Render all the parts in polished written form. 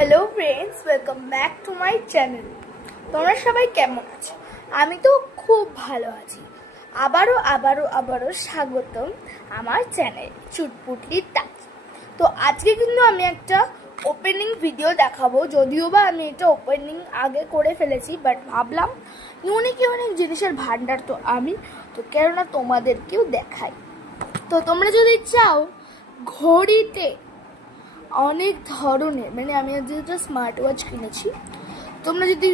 Hello friends, welcome back to my channel. তোমরা সবাই কেমন আছো? আমি তো খুব ভালো আছি। আবারও স্বাগতম আমার চ্যানেল চুটপুটলির টাচ। তো আজকে কিন্তু আমি একটা ওপেনিং ভিডিও দেখাবো, যদিও বা আমি এটা ওপেনিং আগে করে ফেলেছি, বাট ভাবলাম অনেক জিনিসের ভান্ডার তো আমি, তো কেননা তোমাদেরকেও দেখাই। তো তোমরা যদি চাও ঘড়িতে অনেক ধরনের, মানে আমি যেটা স্মার্ট ওয়াচ কিনেছি, তোমরা যদি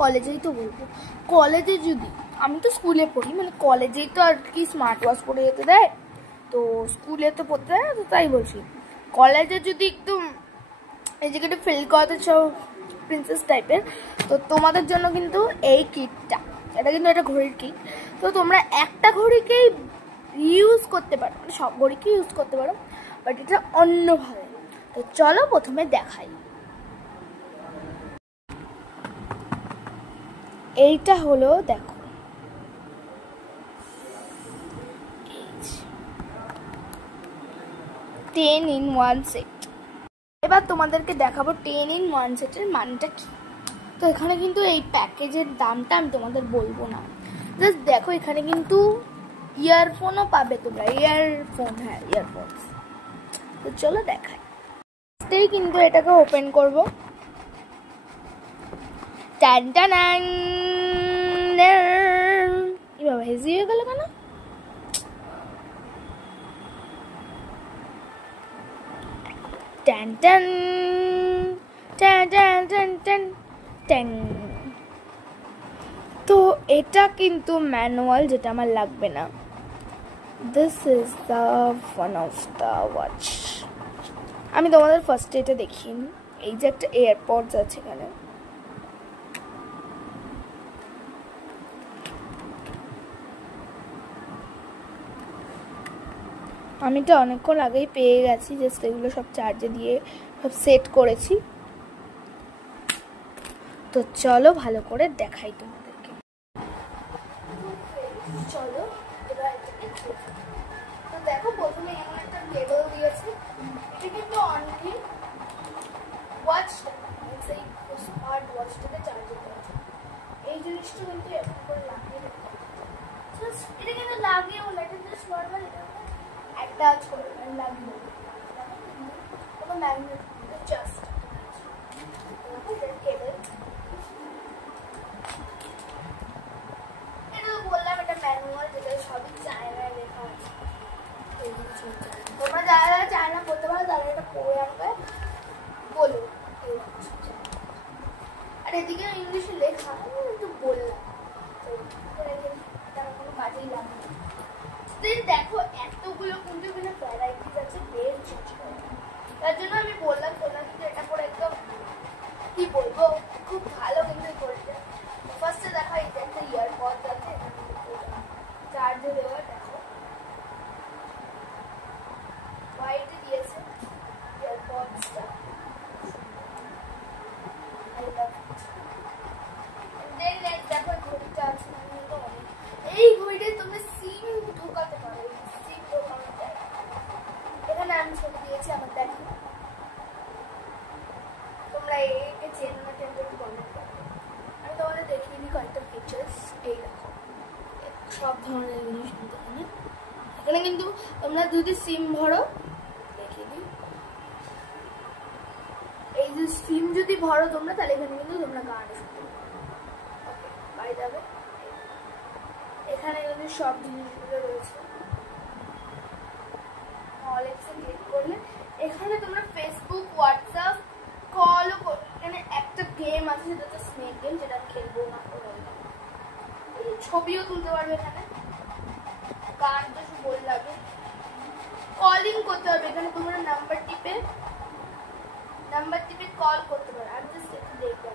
কলেজেই তো বলবো, কলেজে যদি, আমি তো স্কুলে পড়ি, মানে কলেজেই তো আর কি স্মার্ট ওয়াচ পরে যেতে দেয়, তো স্কুলে তো পড়তে দেয় না, তো তাই বলছি কলেজে যদি একটু এজুকেটিভ ফিল করাতে চাও প্রিন্সেস টাইপের, তো তোমাদের জন্য কিন্তু এই কিটটা, এটা কিন্তু একটা ঘড়ির কিট। তো তোমরা একটা ঘড়িকেই ইউজ করতে পারো, মানে সব ঘড়িকেই ইউজ করতে পারো, বাট এটা অন্যভাবে। তো চলো প্রথমে দেখাই। এইটা হলো, দেখো, 10-in-1 সেট। এবার তোমাদেরকে দেখাবো 10-in-1 সেটের মানটা কি। তো এখানে কিন্তু এই প্যাকেজের দামটা আমি তোমাদের বলবো না, জাস্ট দেখো এখানে কিন্তু ইয়ারফোনও পাবে তোমরা, ইয়ারফোন, হ্যাঁ ইয়ারফোন। তো চলো দেখাই। কিন্তু এটাকে ওপেন করব। টান টান, বাবা হেজি হয়ে গেল কেন? টান টান টান টান টান টান টান। তো এটা কিন্তু ম্যানুয়াল, যেটা আমার লাগবে না। This is the one of the watch. আমি তোমাদের ফার্স্টে এটা দেখিয়ে নিই। এই যে একটা এয়ারপডস আছে এখানে, আমি তো অনেকক্ষণ আগেই পেয়ে গেছি, জাস্ট এগুলো সব চার্জে দিয়ে সব সেট করেছি। তো চলো ভালো করে দেখাই তোমাদেরকে। চলো এবার তো দেখো, প্রথমে এমন একটা কেবল দিয়েছে। এটা কিন্তু অনলি ওয়াচটা, সেই স্মার্ট ওয়াচটাকে চার্জে দেওয়া। এই জিনিসটা কিন্তু এরকম করে লাগিয়ে দেবো, এটা কিন্তু লাগিয়েও না, এটা জাস্ট নর্মাল অ্যাটাচ করে লাগিয়ে দেবো, কোনো ম্যাগনেট জাস্ট কেবল। এটা তো বললাম এটা ম্যানুয়াল, যেটা সবই চায়নায় লেখা আছে। তোমরা যারা যারা চায়না বলতে পারো তারা এটা পড়ে আনবে, বলো। আর এদিকে ইংলিশে লেখা, একটু বললাম, তারা কোনো কাজেই লাগে না। দেখো এতগুলো কিন্তু এখানে ভ্যারাইটিস আছে, বেশ চেঞ্জ করে, তার জন্য আমি বললাম তোমরা কিন্তু এটা করে একদম কি বলবো, খুব ভালো কিন্তু করতে। ফার্স্টে দেখা এই যে একটা ইয়ারপড আছে চার্জে দেওয়া, দেখো হোয়াইটে দিয়েছে ইয়ারপডসটা। দেখো ঘড়িটা আছে, এই ঘড়িতে তুমি সিম ঢোকাতে পারো, সিম ঢোকানো যায়। এখানে আমি ছবি দিয়েছি আমার, দেখো তোমরা একে চেন না চেন একটু কমেন্ট করো। আমি তোমাদের দেখিয়ে দিই কয়েকটা ফিচার্স। এই দেখো সব ধরনের জিনিস কিন্তু এখানে কিন্তু তোমরা যদি সিম ভরো, দেখিয়ে দিই, এই যে সিম যদি ভরো তোমরা, তাহলে এখানে কিন্তু তোমরা গান শুনতে পাই যাবে। এখানে কিন্তু সব জিনিসগুলো রয়েছে। অলেক্সে ক্লিক করলে এখানে তোমরা ফেসবুক, হোয়াটসঅ্যাপ, কলও, এখানে একটা গেম আছে যেটা হচ্ছে স্নেক গেম, যেটা খেলবো না, ছবিও তুলতে পারবে এখানে, গান তো শুধু বল লাগে, কলিং করতে হবে এখানে, তোমরা নাম্বার টিপে কল করতে পারো। আমি জাস্ট একটু দেখবো,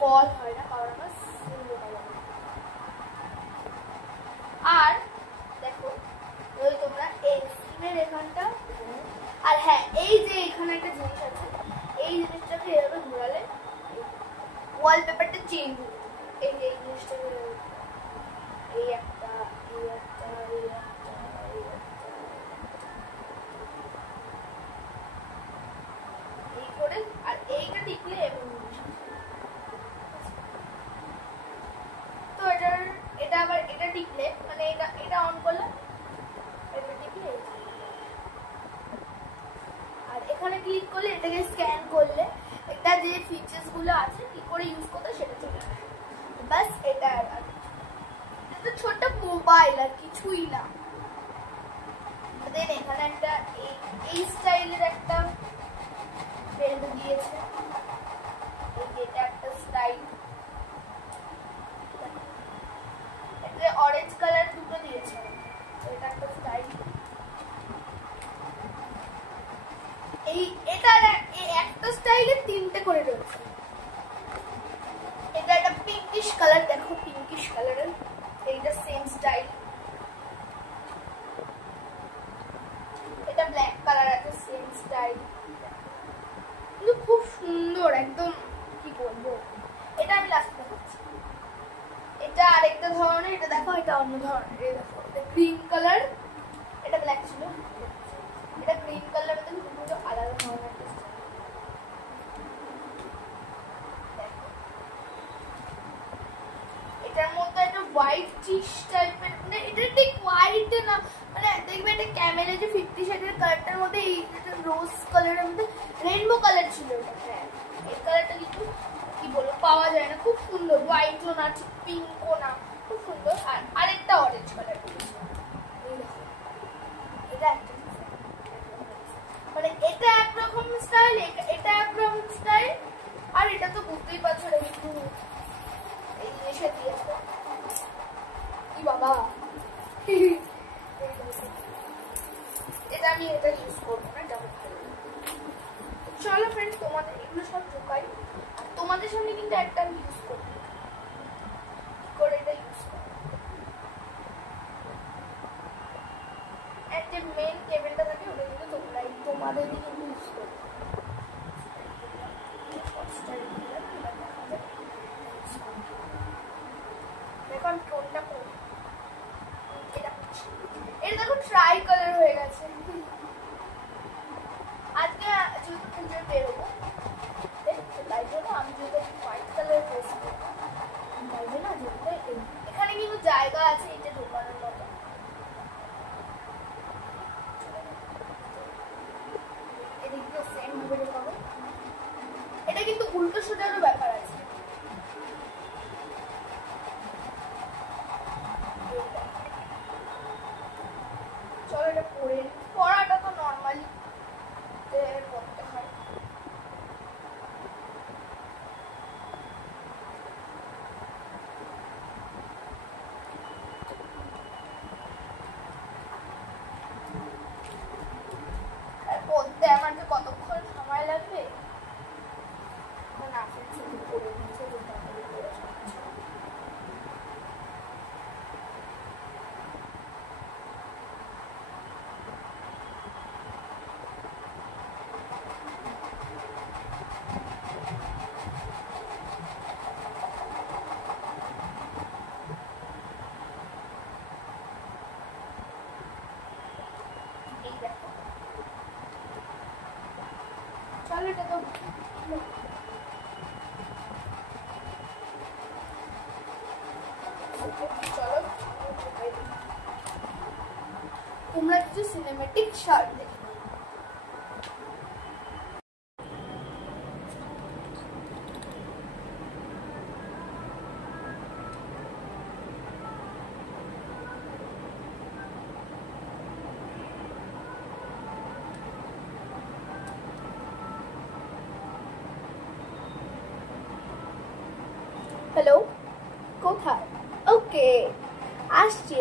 কল হয় না কারণ আমার সিম হয় না। আর দেখো ওই তোমরা এই সিমের এখানটা, আর হ্যাঁ এই যে এখানে একটা জিনিস আছে, এই জিনিসটাকে এভাবে ঘোরালে ওয়ালপেপারটা চেঞ্জ হবে। এই যে এই জিনিসটা, এই একটা, এই একটা, এই একটা, এই একটা, মডেল। আর এইটা টিপলে এমন তো এটা আবার এটা টিপলে মানে এটা অন করলে এটা টিপলে আর এখানে ক্লিক করলে এটাকে স্ক্যান করলে এটা যে ফিচার্স গুলো আছে কি করে ইউজ করতে সেটা চলে আসে। বাস এটা একটা ছোট মোবাইল আর কিছুই না। দেন এখানে একটা এই স্টাইলের একটা বেল্ট দিয়েছে, এটা একটা স্টাইল, এটা অরেঞ্জ কালার দুটো দিয়েছে, এটা একটা স্টাইল। এটা একটা স্টাইলে তিনটে করে রয়েছে। এটা একটা পিঙ্কিশ কালার, দেখো পিঙ্কিশ কালারের, এইটা সেম স্টাইল। এটা ব্ল্যাক কালার আছে, সেম স্টাইল, কিন্তু খুব সুন্দর একদম, কি বলবো। এটা আমি লাস্ট দেখাচ্ছি। এটা আরেকটা ধরনের, এটা দেখো এটা অন্য ধরনের, এই দেখো এটা গ্রিন কালার, এটা ব্ল্যাক ছিল, এটা গ্রিন কালার, দুটো আলাদা ধরনের। এটার মধ্যে একটা হোয়াইট চিজ টাইপের, মানে এটা ঠিক হোয়াইট না, মানে দেখবে এটা ক্যামেলে যে 50 শেডের কালারটার মধ্যে এই রোজ কালারের মধ্যে রেইনবো কালার ছিল এটা। হ্যাঁ, এই কালারটা কিন্তু কি বলবো পাওয়া যায় না, খুব সুন্দর, হোয়াইটও না ঠিক পিঙ্কও না, খুব সুন্দর। আর আরেকটা অরেঞ্জ কালার, এটা একটা মানে এটা একরকম স্টাইল, এটা একরকম স্টাইল। আর এটা তো বুঝতেই পারছো একটু এই জিনিসে দিয়েছে, কি বাবা এটা আমি এটা ইউজ করবো না। চলো ফ্রেন্ড, তোমাদের এগুলো সব ঢোকাই, তোমাদের সামনে কিন্তু একটা আমি ইউজ করবো, কি করে এটা ইউজ করবো। যে মেন কেবলটা থাকে ওটা কিন্তু তোমরাই তোমাদের দিকে ইউজ করবে। এখন টোনটা করবো, এটা দেখো ট্রাই কালার হয়ে গেছে। আজকে যেহেতু পুজোয় বেরোবো তাই জন্য আমি যেহেতু হোয়াইট কালার ড্রেস করবো, তাই জন্য এখানে কিন্তু জায়গা আছে এটা ঢোকানোর মতো। এটা কিন্তু উল্টো সোজারও ব্যাপার আছে। চলো এটা পড়াটা তো নর্মালি পড়তে হয়। পড়তে আমার যে কতক্ষণ সময় লাগবে না, শুধু পড়ে নিচে এটা তো চলো তোমরা কিছু সিনেমেটিক শট দেখো। হ্যালো, কোথায়? ওকে, আসছি।